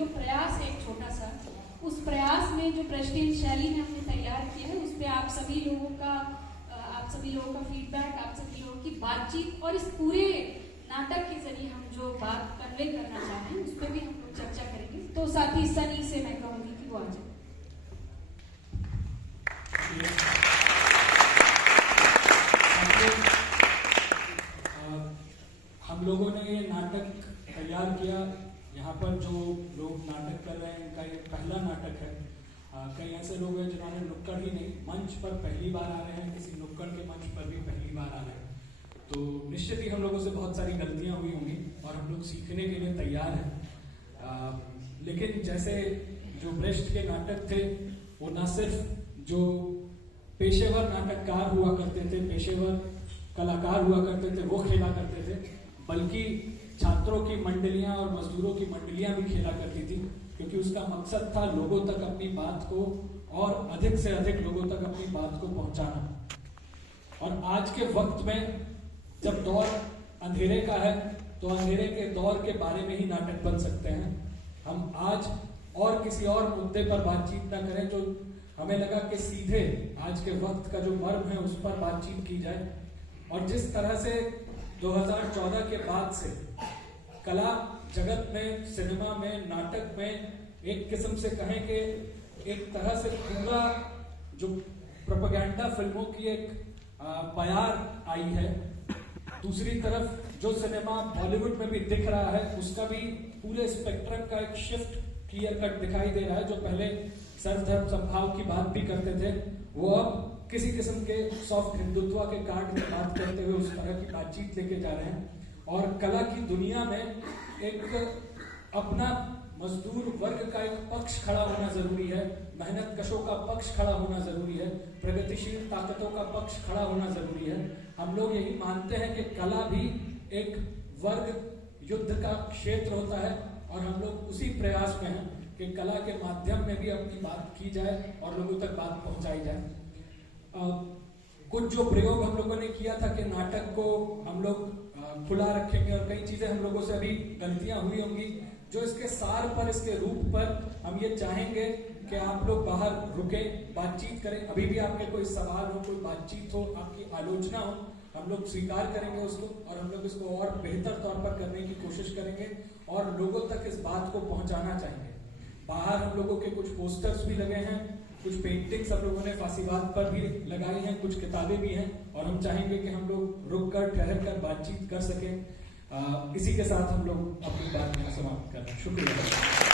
जो प्रयास है एक छोटा सा, उस प्रयास में जो प्रेस्टीज शैली में हमने तैयार किया है, उस पर आप सभी लोगों का फीडबैक, आप सभी लोगों की बातचीत और इस पूरे नाटक के जरिए हम जो बात कन्वे करना चाह रहे हैं उस पर भी हम लोग चर्चा करेंगे। तो साथी सनी से मैं कहूँगी कि वो आ जाए। हम लोगों ने ये नाटक तैयार किया। यहाँ पर जो लोग नाटक कर रहे हैं इनका ये पहला नाटक है। कई ऐसे लोग हैं जिन्होंने नुक्कड़ ही नहीं, मंच पर पहली बार आ रहे हैं, किसी नुक्कड़ के मंच पर भी पहली बार आ रहे हैं। तो निश्चित ही हम लोगों से बहुत सारी गलतियां हुई होंगी और हम लोग सीखने के लिए तैयार हैं। लेकिन जैसे जो ब्रेस्ट के नाटक थे वो न सिर्फ जो पेशेवर नाटककार हुआ करते थे, पेशेवर कलाकार हुआ करते थे, वो खेला करते थे, बल्कि छात्रों की मंडलियां और मजदूरों की मंडलियां भी खेला करती थी, क्योंकि उसका मकसद था लोगों तक अपनी बात को और अधिक से अधिक लोगों तक अपनी बात को पहुंचाना। और आज के वक्त में जब दौर अंधेरे का है तो अंधेरे के दौर के बारे में ही नाटक बन सकते हैं। हम आज और किसी और मुद्दे पर बातचीत ना करें, जो हमें लगा कि सीधे आज के वक्त का जो मर्म है उस पर बातचीत की जाए। और जिस तरह से 2014 के बाद से कला जगत में, सिनेमा में, नाटक में एक किस्म से कहें कि एक तरह से पूरा जो प्रोपेगेंडा फिल्मों की एक बयार आई है, दूसरी तरफ जो सिनेमा बॉलीवुड में भी दिख रहा है उसका भी पूरे स्पेक्ट्रम का एक शिफ्ट क्लियर कट दिखाई दे रहा है। जो पहले सर्वधर्म समभाव की बात भी करते थे वो अब किसी किस्म के सॉफ्ट हिंदुत्व के कार्ड में बात करते हुए उस तरह की बातचीत लेके जा रहे हैं। और कला की दुनिया में एक अपना मजदूर वर्ग का एक पक्ष खड़ा होना जरूरी है, मेहनत कशों का पक्ष खड़ा होना जरूरी है, प्रगतिशील ताकतों का पक्ष खड़ा होना जरूरी है। हम लोग यही मानते हैं कि कला भी एक वर्ग युद्ध का क्षेत्र होता है और हम लोग उसी प्रयास में हैं कि कला के माध्यम में भी अपनी बात की जाए और लोगों तक बात पहुंचाई जाए। कुछ जो प्रयोग हम लोगों ने किया था कि नाटक को हम लोग खुला रखेंगे और कई चीजें हम लोगों से अभी गलतियां हुई होंगी, जो इसके सार पर, इसके रूप पर हम ये चाहेंगे कि आप लोग बाहर रुके, बातचीत करें। अभी भी आपके कोई सवाल हो, कोई बातचीत हो, आपकी आलोचना हो, हम लोग स्वीकार करेंगे उसको और हम लोग इसको और बेहतर तौर पर करने की कोशिश करेंगे और लोगों तक इस बात को पहुंचाना चाहेंगे। बाहर हम लोगों के कुछ पोस्टर्स भी लगे हैं, कुछ पेंटिंग्स हम लोगों ने फांसीवाद पर भी लगाई हैं, कुछ किताबें भी हैं और हम चाहेंगे कि हम लोग रुक कर, ठहर कर बातचीत कर सकें। इसी के साथ हम लोग अपनी बात समाप्त कर रहे हैं। शुक्रिया।